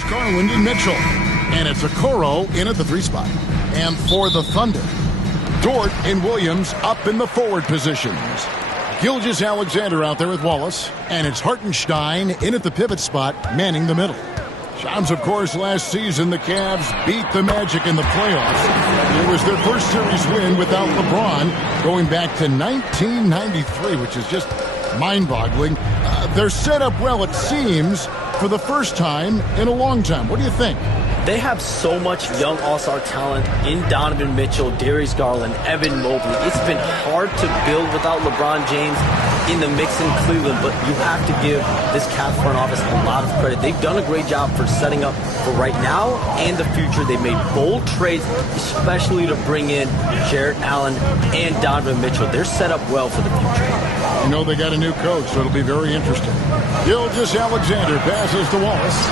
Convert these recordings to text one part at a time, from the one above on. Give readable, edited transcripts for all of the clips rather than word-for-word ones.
It's Garland and Mitchell. And it's Okoro in at the 3 spot. And for the Thunder, Dort and Williams up in the forward positions. Gilgeous-Alexander out there with Wallace. And it's Hartenstein in at the pivot spot, manning the middle. Shams, of course, last season the Cavs beat the Magic in the playoffs. It was their first series win without LeBron going back to 1993, which is just mind-boggling. They're set up well, it seems, for the first time in a long time. What do you think? They have so much young all-star talent in Donovan Mitchell, Darius Garland, Evan Mobley. It's been hard to build without LeBron James in the mix in Cleveland, but you have to give this Cavs front office a lot of credit. They've done a great job for setting up for right now and the future. They made bold trades, especially to bring in Jarrett Allen and Donovan Mitchell. They're set up well for the future. You know they got a new coach, so it'll be very interesting. Gilgeous-Alexander passes to Wallace.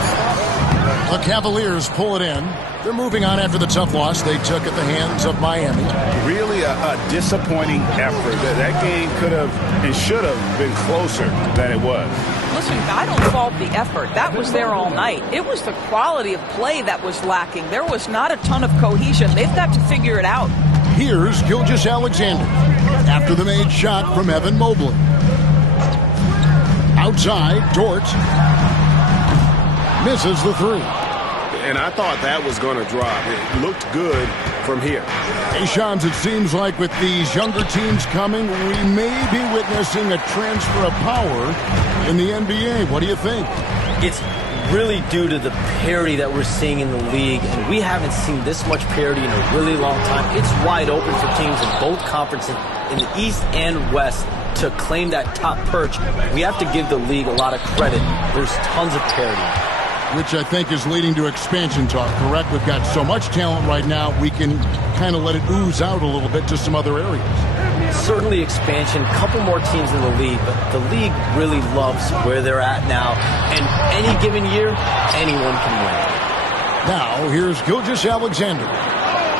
The Cavaliers pull it in. They're moving on after the tough loss they took at the hands of Miami. Really a disappointing effort. That game could have and should have been closer than it was. Listen, I don't fault the effort. That was there all night. It was the quality of play that was lacking. There was not a ton of cohesion. They've got to figure it out. Here's Gilgeous-Alexander after the made shot from Evan Mobley. Outside, Dort misses the 3. And I thought that was going to drop. It looked good from here. Hey, Shams, it seems like with these younger teams coming, we may be witnessing a transfer of power in the NBA. What do you think? It's really due to the parity that we're seeing in the league, and we haven't seen this much parity in a really long time. It's wide open for teams in both conferences, in the East and West, to claim that top perch. We have to give the league a lot of credit. There's tons of parity. Which I think is leading to expansion talk, correct? We've got so much talent right now, we can kind of let it ooze out a little bit to some other areas. Certainly expansion, a couple more teams in the league, but the league really loves where they're at now. And any given year, anyone can win. Now, here's Gilgeous-Alexander.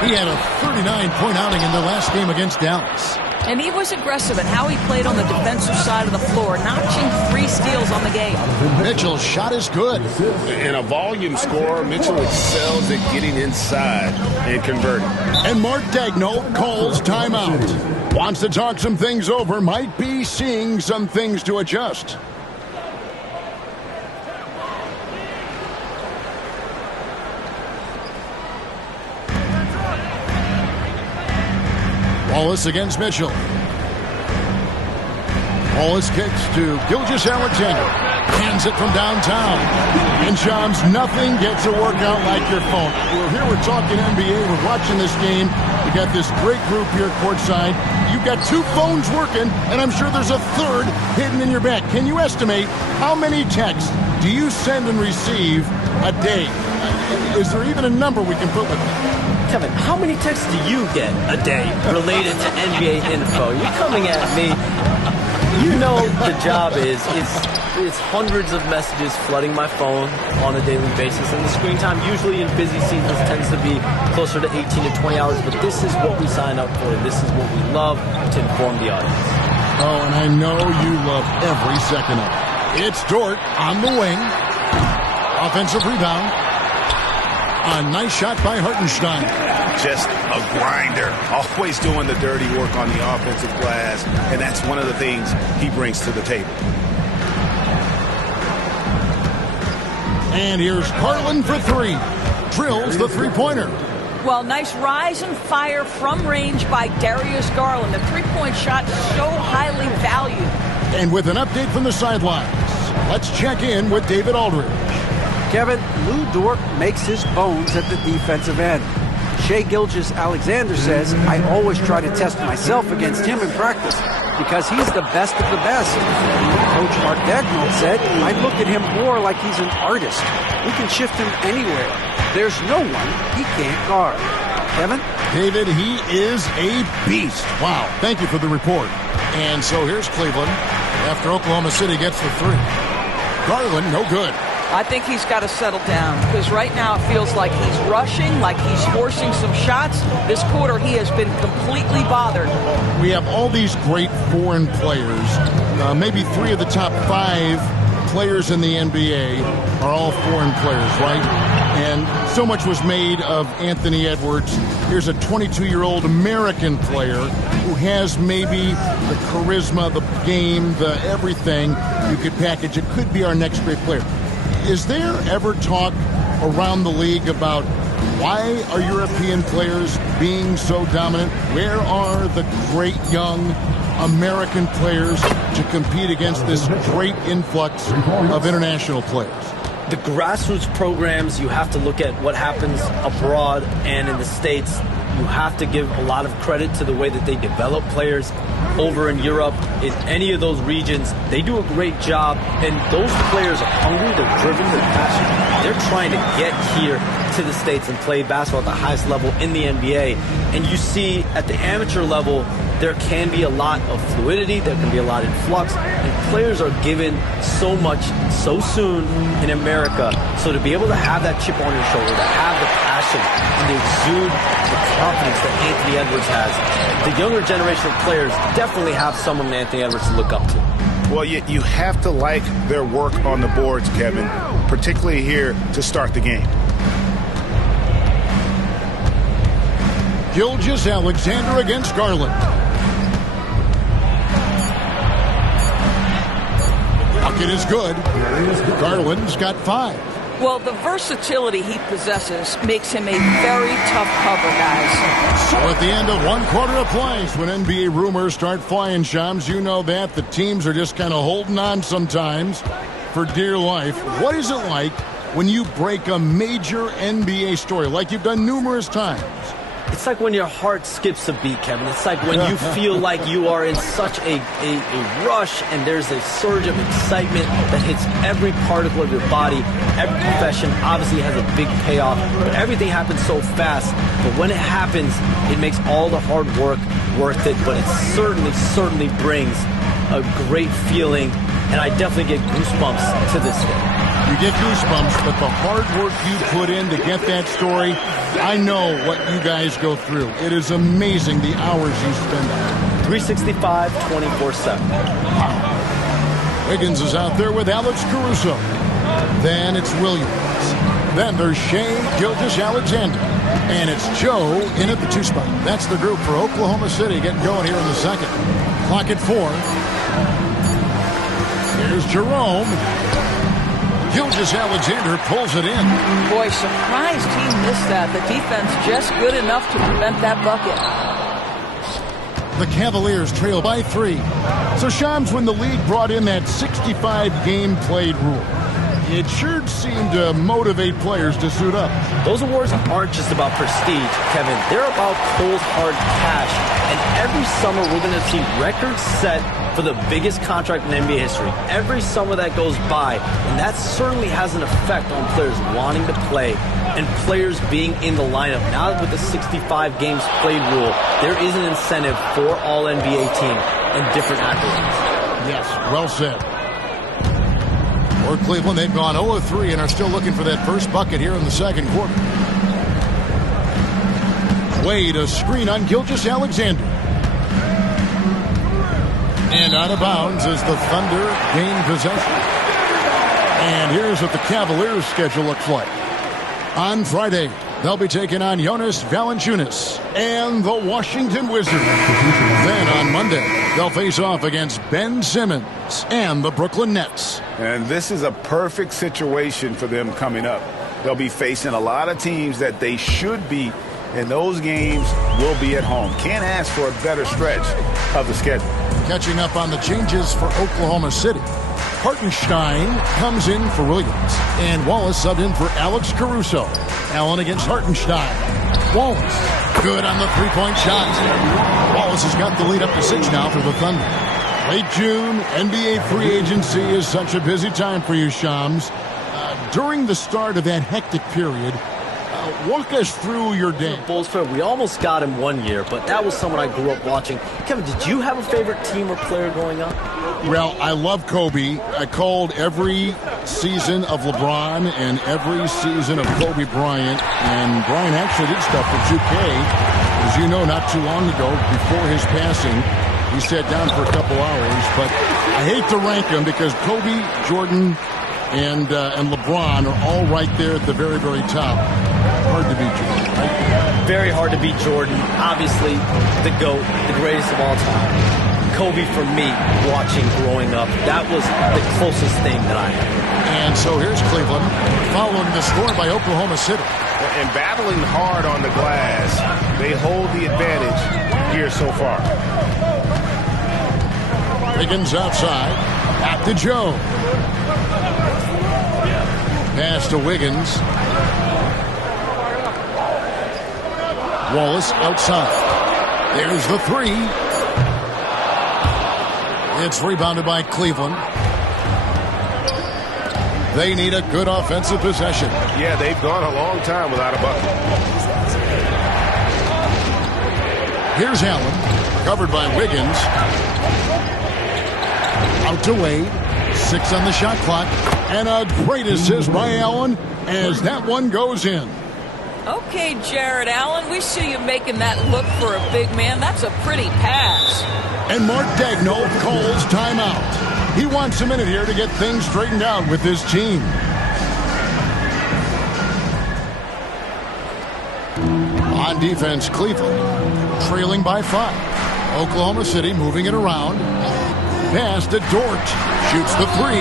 He had a 39-point outing in their last game against Dallas. And he was aggressive in how he played on the defensive side of the floor, notching 3 steals on the game. Mitchell's shot is good. In a volume scorer, Mitchell excels at getting inside and converting. And Mark Daigneault calls timeout. Wants to talk some things over, might be seeing some things to adjust. Wallace against Mitchell. Wallace kicks to Gilgeous-Alexander. Hands it from downtown. And Shams, nothing gets a workout like your phone. We're here, we're talking NBA, we're watching this game. We got this great group here courtside. You've got 2 phones working, and I'm sure there's a 3rd hidden in your bag. Can you estimate how many texts do you send and receive a day? Is there even a number we can put with it? Kevin, how many texts do you get a day related to NBA info? You're coming at me. You know the job is, it's hundreds of messages flooding my phone on a daily basis, and the screen time usually in busy seasons tends to be closer to 18 to 20 hours, but this is what we sign up for. This is what we love to inform the audience. Oh, and I know you love every second of it. It's Dort on the wing. Offensive rebound. A nice shot by Hartenstein. Just a grinder, always doing the dirty work on the offensive glass, and that's one of the things he brings to the table. And here's Garland for 3. Drills the 3-pointer. Well, nice rise and fire from range by Darius Garland. The 3-point shot so highly valued. And with an update from the sidelines, let's check in with David Aldridge. Kevin, Lou Dort makes his bones at the defensive end. Shai Gilgeous-Alexander says, I always try to test myself against him in practice because he's the best of the best. Coach Mark Daigneault said, I look at him more like he's an artist. We can shift him anywhere. There's no one he can't guard. Kevin? David, he is a beast. Wow, thank you for the report. And so here's Cleveland after Oklahoma City gets the 3. Garland, no good. I think he's got to settle down because right now it feels like he's rushing, like he's forcing some shots. This quarter he has been completely bothered. We have all these great foreign players, maybe 3 of the top 5 players in the NBA are all foreign players, right? And so much was made of Anthony Edwards. Here's a 22-year-old American player who has maybe the charisma, the game, the everything you could package. It could be our next great player. Is there ever talk around the league about why are European players being so dominant? Where are the great young American players to compete against this great influx of international players? The grassroots programs, you have to look at what happens abroad and in the States. You have to give a lot of credit to the way that they develop players over in Europe. In any of those regions, they do a great job. And those players are hungry, they're driven, they're passionate. They're trying to get here to the States and play basketball at the highest level in the NBA. And you see at the amateur level, there can be a lot of fluidity, there can be a lot of influx, and players are given so much so soon in America. So to be able to have that chip on your shoulder, to have the passion, and to exude the confidence that Anthony Edwards has, the younger generation of players definitely have someone Anthony Edwards to look up to. Well, you have to like their work on the boards, Kevin, particularly here to start the game. Gilgeous-Alexander against Garland. Bucket is good. Garland's got 5. Well, the versatility he possesses makes him a very tough cover, guys. So at the end of 1 quarter of plays, when NBA rumors start flying, Shams, you know that the teams are just kind of holding on sometimes for dear life. What is it like when you break a major NBA story, like you've done numerous times? It's like when your heart skips a beat, Kevin. It's like when you feel like you are in such a rush and there's a surge of excitement that hits every particle of your body. Every profession obviously has a big payoff, but everything happens so fast. But when it happens, it makes all the hard work worth it, but it certainly brings a great feeling, and I definitely get goosebumps to this one. You get goosebumps, but the hard work you put in to get that story, I know what you guys go through. It is amazing the hours you spend on it. 365, 24/7. Wiggins is out there with Alex Caruso. Then it's Williams. Then there's Shai Gilgeous-Alexander. And it's Joe in at the 2 spot. That's the group for Oklahoma City getting going here in the second. Clock at 4. Here's Jerome. Gilgeous-Alexander pulls it in. Boy, surprised he missed that. The defense just good enough to prevent that bucket. The Cavaliers trail by 3. So Shams, when the league brought in that 65 game played rule, it sure seemed to motivate players to suit up. Those awards aren't just about prestige, Kevin. They're about cold, hard cash. And every summer we're going to see records set for the biggest contract in NBA history. Every summer that goes by. And that certainly has an effect on players wanting to play and players being in the lineup. Now with the 65 games played rule, there is an incentive for all NBA teams and different accolades. Yes, well said. For Cleveland, they've gone 0-3 and are still looking for that first bucket here in the second quarter. Wade, a screen on Gilgeous-Alexander. And out of bounds as the Thunder gain possession. And here's what the Cavaliers' schedule looks like. On Friday, they'll be taking on Jonas Valanciunas and the Washington Wizards. Then on Monday, they'll face off against Ben Simmons and the Brooklyn Nets. And this is a perfect situation for them coming up. They'll be facing a lot of teams that they should be, and those games will be at home. Can't ask for a better stretch of the schedule. Catching up on the changes for Oklahoma City. Hartenstein comes in for Williams, and Wallace subbed in for Alex Caruso. Allen against Hartenstein. Wallace, good on the three-point shot. Wallace has got the lead up to 6 now for the Thunder. Late June, NBA free agency is such a busy time for you, Shams. During the start of that hectic period, walk us through your day. Bulls fan, we almost got him 1 year, but that was someone I grew up watching. Kevin, did you have a favorite team or player growing up? Well, I love Kobe. I called every season of LeBron and every season of Kobe Bryant. And Bryant actually did stuff for 2K. As you know, not too long ago, before his passing, he sat down for a couple hours. But I hate to rank them because Kobe, Jordan, and LeBron are all right there at the very, very top. Hard to beat Jordan, right? Very hard to beat Jordan. Obviously, the GOAT, the greatest of all time. Kobe, for me, watching growing up, that was the closest thing that I had. And so here's Cleveland, following the score by Oklahoma City. And battling hard on the glass, they hold the advantage here so far. Wiggins outside, back to Joe. Pass to Wiggins. Wallace outside. There's the three. It's rebounded by Cleveland. They need a good offensive possession. Yeah, they've gone a long time without a bucket. Here's Allen, covered by Wiggins. Out to Wade. 6 on the shot clock. And a great assist by Allen as that one goes in. Okay, Jared Allen, we see you making that look for a big man. That's a pretty pass. And Mark Daigneault calls timeout. He wants a minute here to get things straightened out with his team. On defense, Cleveland trailing by 5. Oklahoma City moving it around. Pass to Dort. Shoots the 3.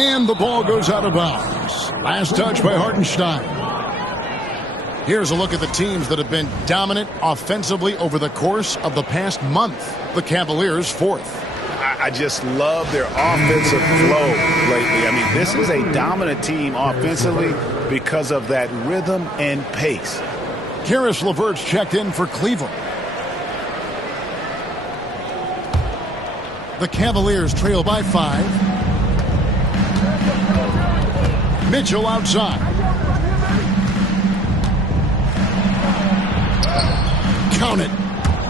And the ball goes out of bounds. Last touch by Hartenstein. Here's a look at the teams that have been dominant offensively over the course of the past month. The Cavaliers, 4th. I just love their offensive flow lately. I mean, this is a dominant team offensively because of that rhythm and pace. Karis LeVert's checked in for Cleveland. The Cavaliers trail by 5. Mitchell outside. Count it.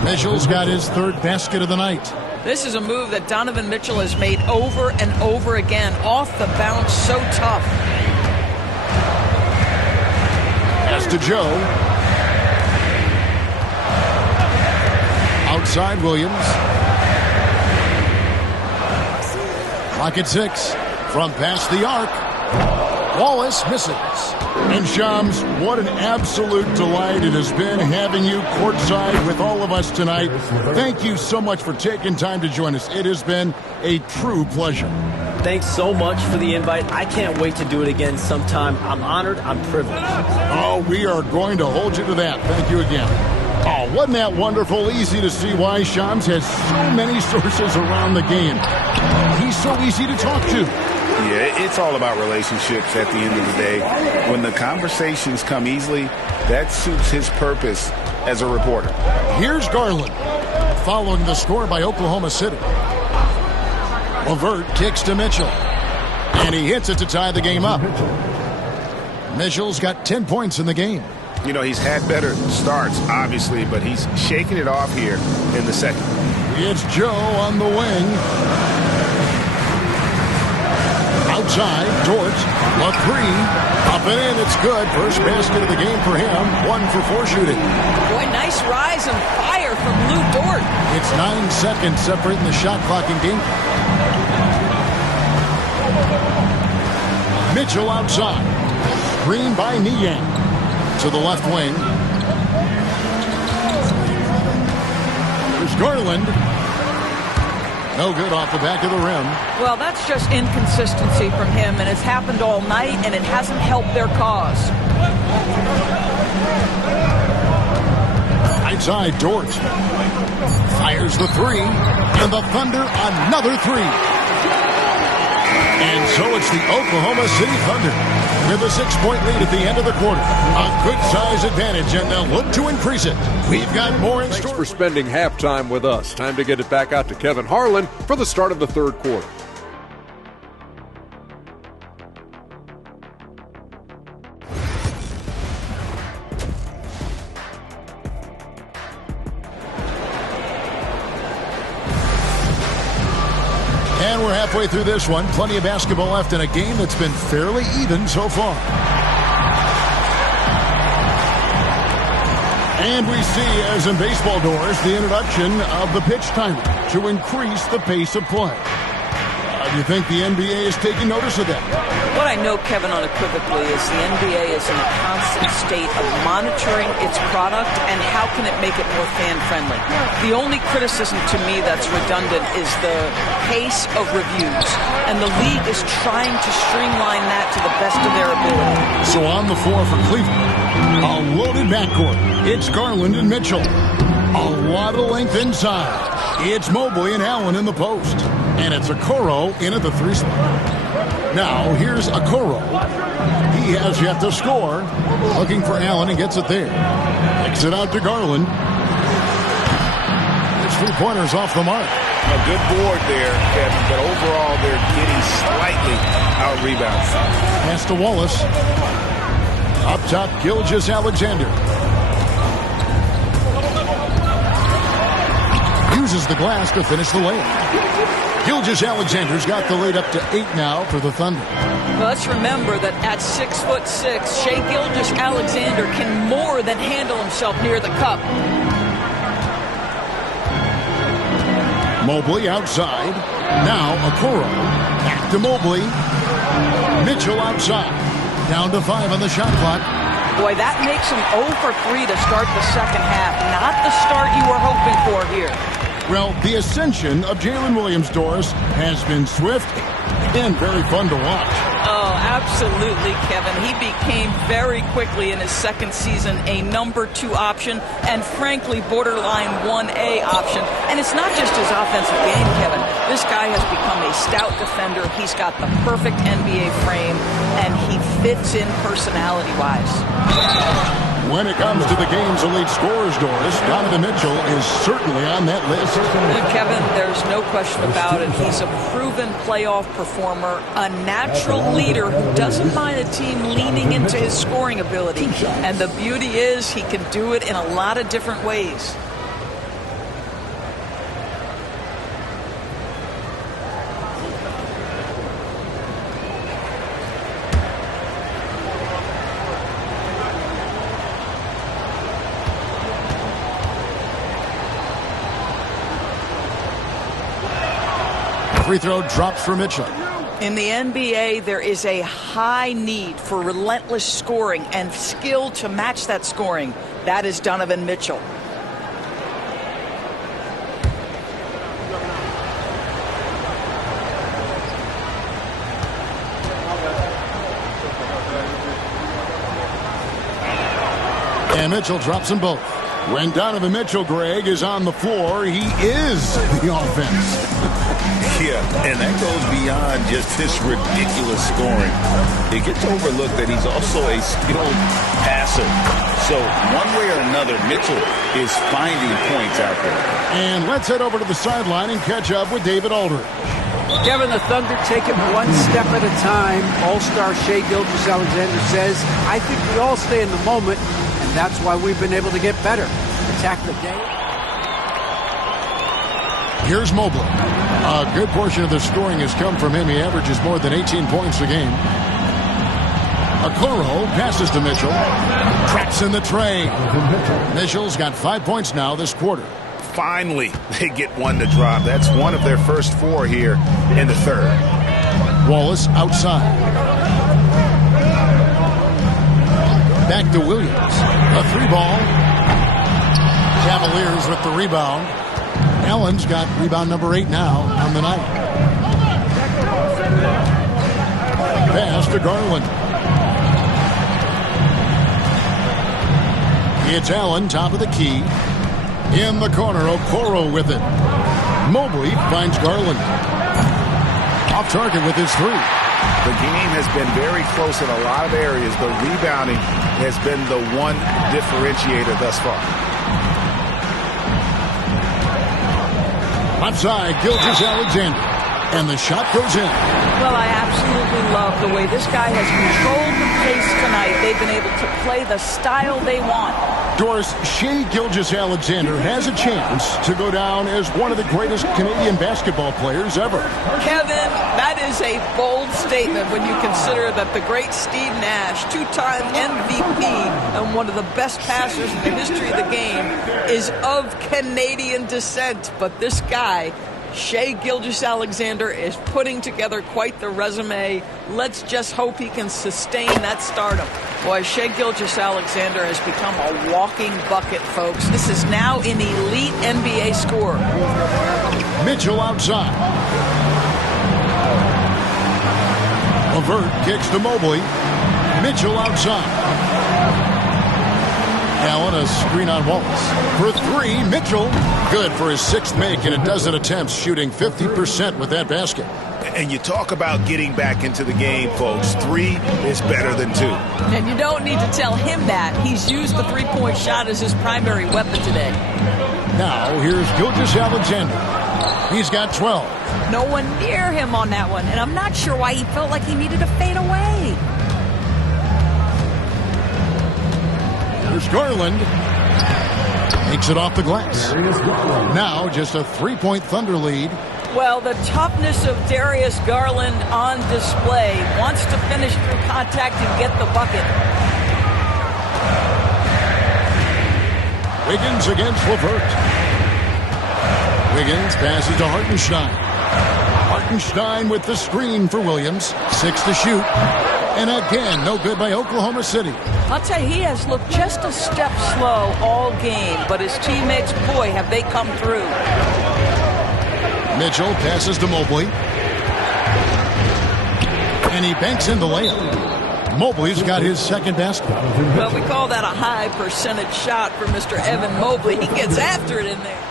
Mitchell's got his 3rd basket of the night. This is a move that Donovan Mitchell has made over and over again. Off the bounce, so tough. Pass to Joe. Outside Williams. Clock at 6. From past the arc. Wallace misses. And Shams, what an absolute delight it has been having you courtside with all of us tonight. Thank you so much for taking time to join us. It has been a true pleasure. Thanks so much for the invite. I can't wait to do it again sometime. I'm honored. I'm privileged. Oh, we are going to hold you to that. Thank you again. Oh, wasn't that wonderful? Easy to see why Shams has so many sources around the game. He's so easy to talk to. Yeah, it's all about relationships at the end of the day. When the conversations come easily, that suits his purpose as a reporter. Here's Garland, following the score by Oklahoma City. LeVert kicks to Mitchell, and he hits it to tie the game up. Mitchell's got 10 points in the game. You know, he's had better starts, obviously, but he's shaking it off here in the second. It's Joe on the wing. Outside, Dort, a 3, up and in, it's good. First basket of the game for him, 1 for 4 shooting. Boy, nice rise and fire from Lou Dort. It's 9 seconds separating the shot clock and game. Mitchell outside, screen by Niang to the left wing. There's Garland. No good off the back of the rim. Well, that's just inconsistency from him, and it's happened all night, and it hasn't helped their cause. Right side, Dort. Fires the 3, and the Thunder another 3. And so it's the Oklahoma City Thunder with a 6-point lead at the end of the quarter. A good size advantage, and they'll look to increase it. We've got more in store. Thanks for spending halftime with us. Time to get it back out to Kevin Harlan for the start of the 3rd quarter. And we're halfway through this one. Plenty of basketball left in a game that's been fairly even so far. And we see, as in baseball doors, the introduction of the pitch timer to increase the pace of play. Do you think the NBA is taking notice of that? What I know, Kevin, unequivocally is the NBA is in a constant state of monitoring its product and how can it make it more fan-friendly. The only criticism to me that's redundant is the pace of reviews, and the league is trying to streamline that to the best of their ability. So on the floor for Cleveland, a loaded backcourt. It's Garland and Mitchell. A lot of length inside. It's Mobley and Allen in the post. And it's Okoro in at the 3 spot. Now, here's Okoro. He has yet to score. Looking for Allen and gets it there. Kicks it out to Garland. It's 3-pointers off the mark. A good board there, Kevin, but overall they're getting slightly out-rebounded. Pass to Wallace. Up top, Gilgeous-Alexander. Uses the glass to finish the layup. Gilgeous-Alexander's got the lead up to 8 now for the Thunder. Well, let's remember that at 6'6", Shai Gilgeous-Alexander can more than handle himself near the cup. Mobley outside. Now Okoro. Back to Mobley. Mitchell outside. Down to 5 on the shot clock. Boy, that makes him 0 for 3 to start the second half. Not the start you were hoping for here. Well, the ascension of Jalen Williams, Doris, has been swift and very fun to watch. Oh, absolutely, Kevin. He became very quickly in his second season a number 2 option and, frankly, borderline 1A option. And it's not just his offensive game, Kevin. This guy has become a stout defender. He's got the perfect NBA frame, and he fits in personality-wise. When it comes to the game's elite scorers, Doris, Donovan Mitchell is certainly on that list. And Kevin, there's no question about it. He's a proven playoff performer, a natural leader who doesn't mind a team leaning into his scoring ability. And the beauty is he can do it in a lot of different ways. Free throw drops for Mitchell. In the NBA, there is a high need for relentless scoring and skill to match that scoring. That is Donovan Mitchell. And Mitchell drops them both. When Donovan Mitchell, Greg, is on the floor, he is the offense. Yeah, and that goes beyond just his ridiculous scoring. It gets overlooked that he's also a skilled passer. So one way or another, Mitchell is finding points out there. And let's head over to the sideline and catch up with David Aldridge. Kevin, the Thunder take it one step at a time. All-star Shai Gilgeous-Alexander says, I think we all stay in the moment, and that's why we've been able to get better. Attack the day. Here's Mobley. A good portion of the scoring has come from him. He averages more than 18 points a game. Okoro passes to Mitchell. Traps in the tray. Mitchell's got 5 points now this quarter. Finally, they get one to drop. That's one of their first 4 here in the third. Wallace outside. Back to Williams. A 3-ball. Cavaliers with the rebound. Allen's got rebound number 8 now on the night. Pass to Garland. It's Allen, top of the key. In the corner, Okoro with it. Mobley finds Garland. Off target with his 3. The game has been very close in a lot of areas, but rebounding has been the one differentiator thus far. Outside, Gilgeous-Alexander. And the shot goes in. Well, I absolutely love the way this guy has controlled the pace tonight. They've been able to play the style they want. Doris, Shai Gilgeous-Alexander has a chance to go down as one of the greatest Canadian basketball players ever. Kevin, that is a bold statement when you consider that the great Steve Nash, two-time MVP and one of the best passers in the history of the game, is of Canadian descent. But this guy, Shai Gilgeous-Alexander, is putting together quite the resume. Let's just hope he can sustain that stardom. Boy, Shai Gilgeous-Alexander has become a walking bucket, folks. This is now an elite NBA scorer. Mitchell outside. Levert kicks to Mobley. Mitchell outside. Allen, a screen on Wallace. For three, Mitchell. Good for his sixth make in a dozen attempts, shooting 50% with that basket. And you talk about getting back into the game, folks. 3 is better than 2. And you don't need to tell him that. He's used the three-point shot as his primary weapon today. Now, here's Gilgeous-Alexander. He's got 12. No one near him on that one, and I'm not sure why he felt like he needed to fade away. Here's Garland. Takes it off the glass. Now just a 3-point Thunder lead. Well, the toughness of Darius Garland on display. Wants to finish through contact and get the bucket. Wiggins against Levert. Wiggins passes to Hartenstein. Hartenstein with the screen for Williams. 6 to shoot. And again, no good by Oklahoma City. I'll tell you, he has looked just a step slow all game, but his teammates, boy, have they come through. Mitchell passes to Mobley. And he banks in the layup. Mobley's got his second basket. Well, we call that a high percentage shot for Mr. Evan Mobley. He gets after it in there.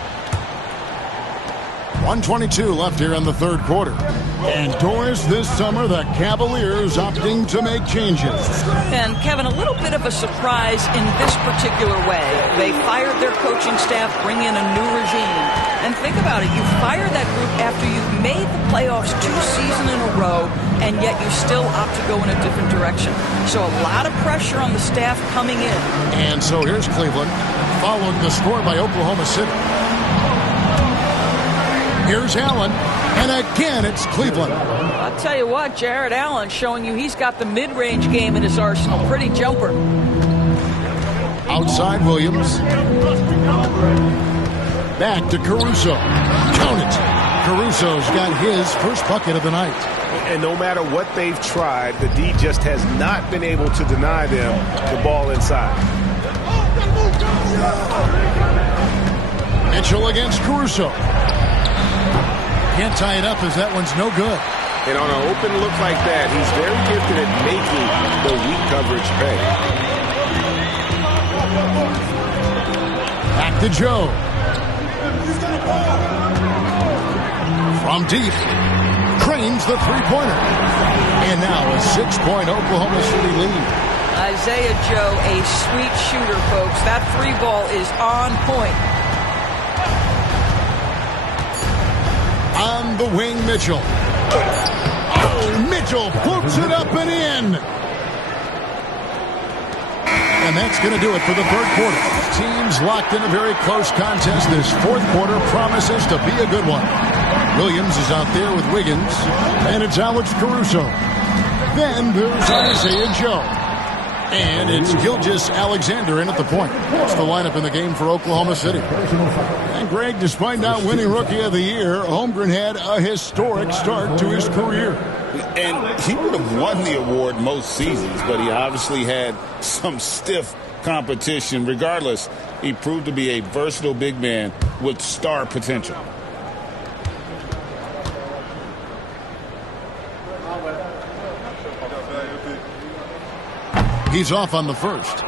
1:22 left here in the third quarter. And Doris, this summer, the Cavaliers opting to make changes. And Kevin, a little bit of a surprise in this particular way. They fired their coaching staff, bring in a new regime. And think about it, you fire that group after you've made the playoffs 2 seasons in a row, and yet you still opt to go in a different direction. So a lot of pressure on the staff coming in. And so here's Cleveland, following the score by Oklahoma City. Here's Allen, and again it's Cleveland. I'll tell you what, Jared Allen showing you he's got the mid-range game in his arsenal. Pretty jumper. Outside Williams. Back to Caruso. Count it. Caruso's got his first bucket of the night. And no matter what they've tried, the D just has not been able to deny them the ball inside. Mitchell against Caruso. Can't tie it up as that one's no good. And on an open look like that, he's very gifted at making the weak coverage pay. Back to Joe. From deep. Cranes the three-pointer. And now a 6-point Oklahoma City lead. Isaiah Joe, a sweet shooter, folks. That three ball is on point. On the wing, Mitchell. Oh, Mitchell floats it up and in. And that's going to do it for the third quarter. Teams locked in a very close contest. This fourth quarter promises to be a good one. Williams is out there with Wiggins, and it's Alex Caruso. Then there's Isaiah Joe. And it's Gilgeous-Alexander in at the point. That's the lineup in the game for Oklahoma City. And Greg, despite not winning Rookie of the Year, Holmgren had a historic start to his career. And he would have won the award most seasons, but he obviously had some stiff competition. Regardless, he proved to be a versatile big man with star potential. He's off on the first.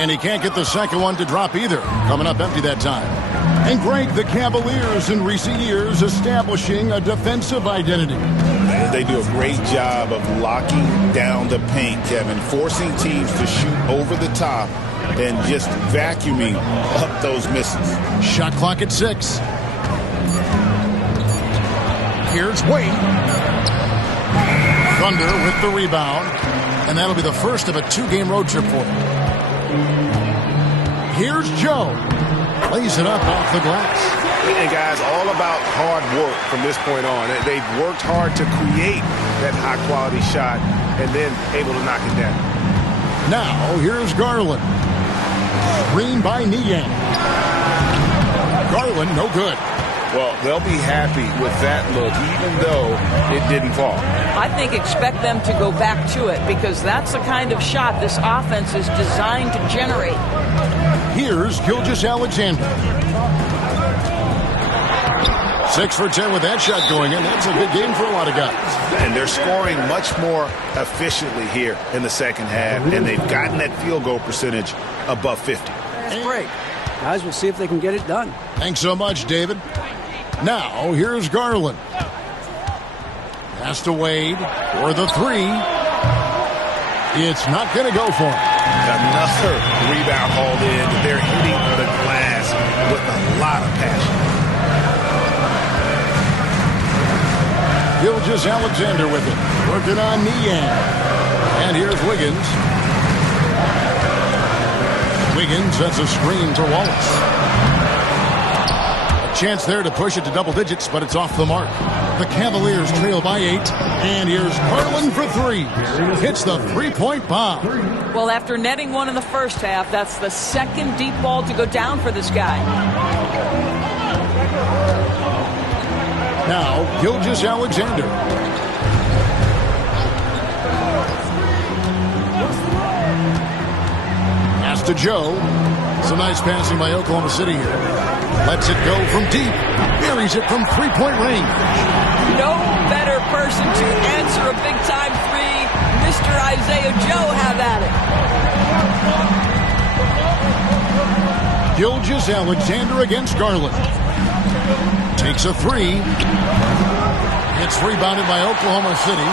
And he can't get the second one to drop either. Coming up empty that time. And Greg, the Cavaliers in recent years establishing a defensive identity. They do a great job of locking down the paint, Kevin, forcing teams to shoot over the top and just vacuuming up those misses. Shot clock at 6. Here's Wade. Thunder with the rebound. And that'll be the first of a 2-game road trip for him. Here's Joe. Lays it up off the glass. And guys, all about hard work from this point on. They've worked hard to create that high-quality shot and then able to knock it down. Now, here's Garland. Screen by Niang. Garland, no good. Well, they'll be happy with that look, even though it didn't fall. I think expect them to go back to it because that's the kind of shot this offense is designed to generate. Here's Gilgeous-Alexander. 6 for 10 with that shot going in. That's a good game for a lot of guys. And they're scoring much more efficiently here in the second half, and they've gotten that field goal percentage above 50. That's great. Guys, we'll see if they can get it done. Thanks so much, David. Now, here's Garland. Pass to Wade for the 3. It's not going to go for him. Another rebound hauled in. They're hitting the glass with a lot of passion. Gilgeous-Alexander with it. Working on Niang. And here's Wiggins. Wiggins sets a screen to Wallace. A chance there to push it to double digits, but it's off the mark. The Cavaliers trail by 8. And here's Garland for 3. Hits the three-point bomb. Well, after netting one in the first half, that's the second deep ball to go down for this guy. Now, Gilgeous-Alexander. Pass to Joe. Some nice passing by Oklahoma City here. Lets it go from deep. Buries it from three-point range. No better person to answer a big-time 3. Mr. Isaiah Joe, have at it. Gilgeous-Alexander against Garland. Takes a 3. It's rebounded by Oklahoma City.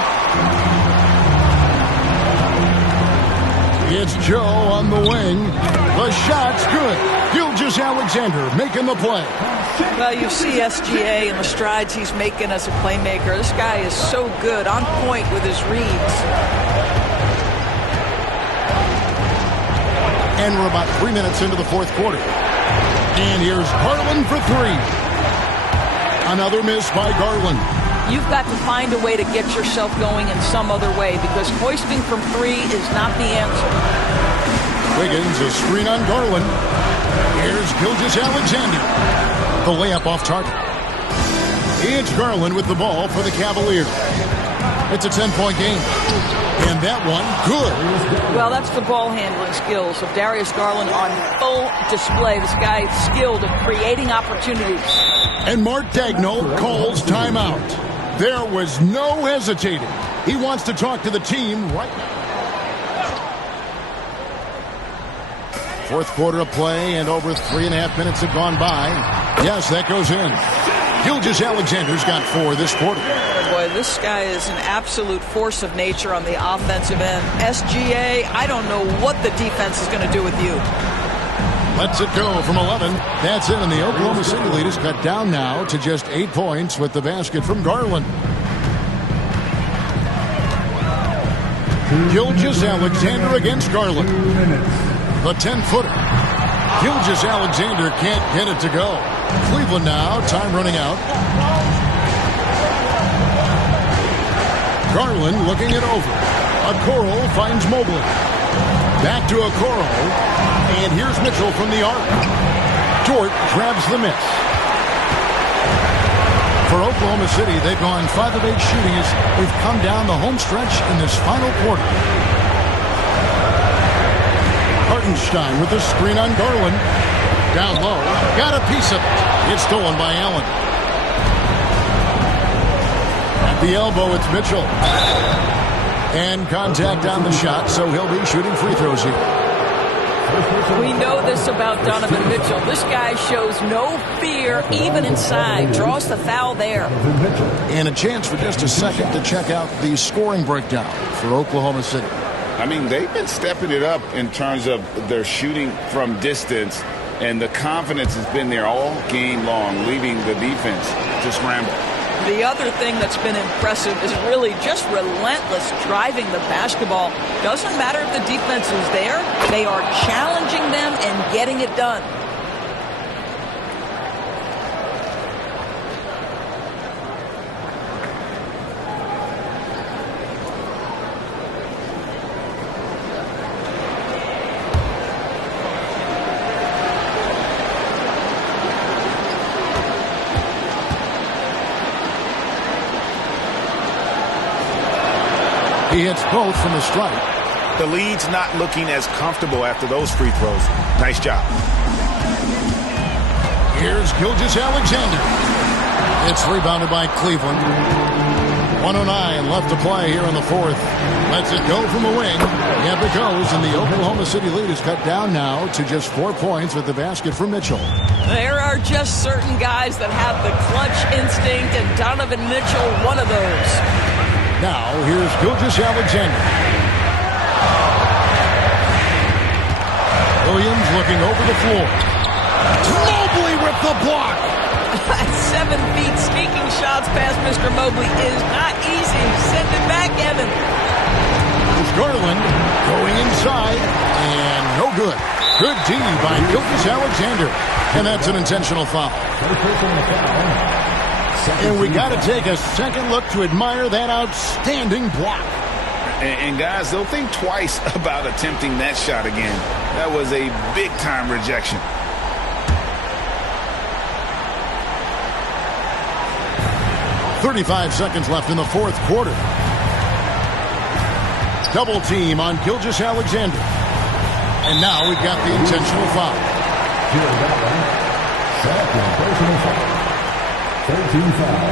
It's Joe on the wing. The shot's good. Gilgeous-Alexander making the play. Well, you see SGA and the strides he's making as a playmaker. This guy is so good, on point with his reads. And we're about 3 minutes into the fourth quarter. And here's Garland for 3. Another miss by Garland. You've got to find a way to get yourself going in some other way because hoisting from 3 is not the answer. Wiggins, a screen on Garland. Here's Gilgeous-Alexander. The layup off target. It's Garland with the ball for the Cavaliers. It's a 10-point game. And that one, good. Well, that's the ball handling skills of Darius Garland on full display. This guy is skilled at creating opportunities. And Mark Daigneault calls timeout. There was no hesitating. He wants to talk to the team right now. Fourth quarter of play, and over 3.5 minutes have gone by. Yes, that goes in. Gilgeous-Alexander's got 4 this quarter. Boy, this guy is an absolute force of nature on the offensive end. SGA, I don't know what the defense is going to do with you. Lets it go from 11. That's it, and the Oklahoma City lead is cut down now to just 8 points with the basket from Garland. Gilgeous-Alexander against Garland. The 10-footer. Gilgeous-Alexander can't get it to go. Cleveland now, time running out. Garland looking it over. Okoro finds Mobley. Back to Okoro. And here's Mitchell from the arc. Dort grabs the miss. For Oklahoma City, they've gone 5 of 8 shooting as they've come down the home stretch in this final quarter. Hartenstein with the screen on Garland. Down low. Got a piece of it. It's stolen by Allen. At the elbow, it's Mitchell. And contact on the shot, so he'll be shooting free throws here. We know this about Donovan Mitchell. This guy shows no fear even inside. Draws the foul there. And a chance for just a second to check out the scoring breakdown for Oklahoma City. I mean, they've been stepping it up in terms of their shooting from distance, and the confidence has been there all game long, leaving the defense to scramble. The other thing that's been impressive is really just relentless driving the basketball. Doesn't matter if the defense is there. They are challenging them and getting it done. He hits both from the stripe. The lead's not looking as comfortable after those free throws. Nice job. Here's Gilgeous-Alexander. It's rebounded by Cleveland. 1:09 left to play here in the fourth. Lets it go from the wing. Yep, it goes, and the Oklahoma City lead is cut down now to just 4 points with the basket for Mitchell. There are just certain guys that have the clutch instinct, and Donovan Mitchell, one of those. Now, here's Gilgeous-Alexander. Williams looking over the floor. Mobley with the block. 7 feet sneaking shots past Mr. Mobley is not easy. Send it back, Evan. Here's Garland going inside, and no good. Good D by Gilgeous-Alexander. And that's an intentional foul. And we got to take a second look to admire that outstanding block. And guys, they'll think twice about attempting that shot again. That was a big-time rejection. .35 seconds left in the fourth quarter. Double team on Gilgeous-Alexander. And now we've got the intentional foul. Personal foul. 13 foul.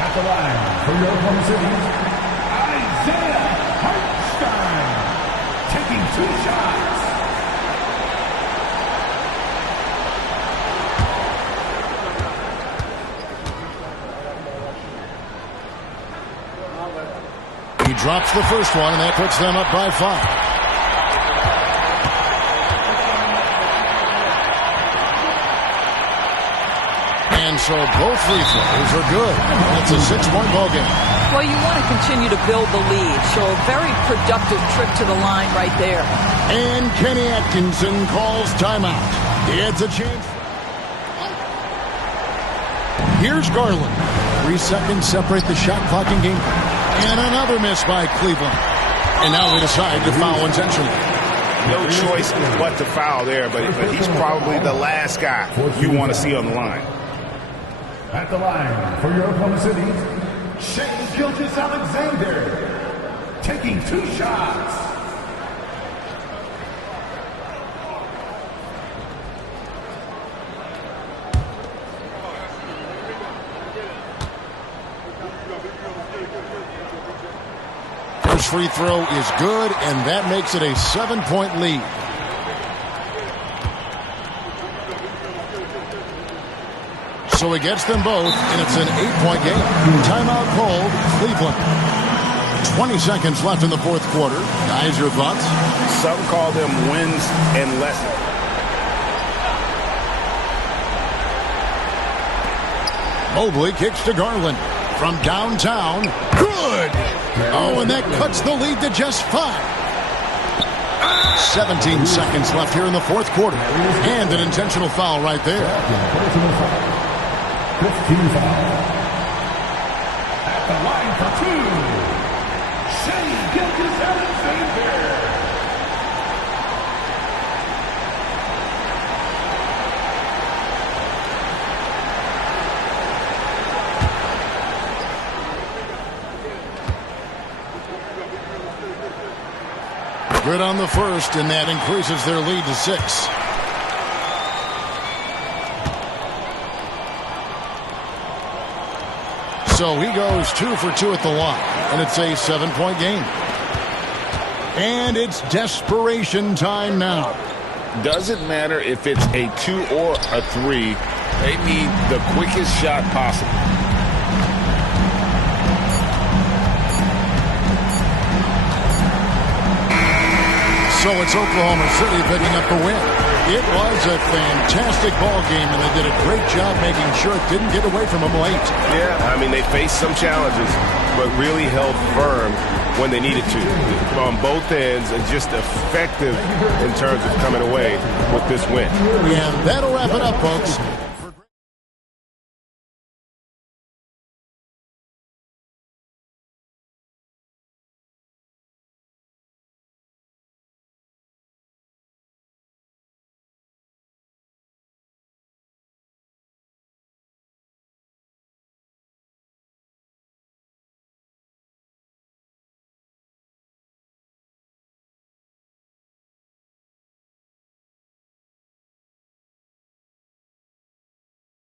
At the line for your Oklahoma City, Isaiah Hartenstein taking 2 shots. He drops the first one, and that puts them up by 5. And so both free throws are good. It's a 6-point ball game. Well, you want to continue to build the lead. So a very productive trip to the line right there. And Kenny Atkinson calls timeout. It's a chance. Here's Garland. 3 seconds separate the shot clock and game. And another miss by Cleveland. And now we decide to foul intentionally. No choice but to foul there, but he's probably the last guy you want to see on the line. At the line for your Oklahoma City, Shai Gilgeous-Alexander taking 2 shots. First free throw is good, and that makes it a 7-point lead. So he gets them both, and it's an 8-point game. Timeout called, Cleveland. 20 seconds left in the fourth quarter. Guys, your thoughts? Some call them wins and lessons. Mobley kicks to Garland from downtown. Good! Oh, and that cuts the lead to just 5. 17 seconds left here in the fourth quarter. And an intentional foul right there. 15 foul. At the line for 2, Shai Gilgeous-Alexander. Good on the first, and that increases their lead to 6. So he goes 2 for 2 at the line, and it's a 7-point game. And it's desperation time now. Doesn't matter if it's a 2 or a 3. They need the quickest shot possible. So it's Oklahoma City picking up the win. It was a fantastic ball game, and they did a great job making sure it didn't get away from them late. Yeah, I mean, they faced some challenges, but really held firm when they needed to on both ends, and just effective in terms of coming away with this win. And that'll wrap it up, folks.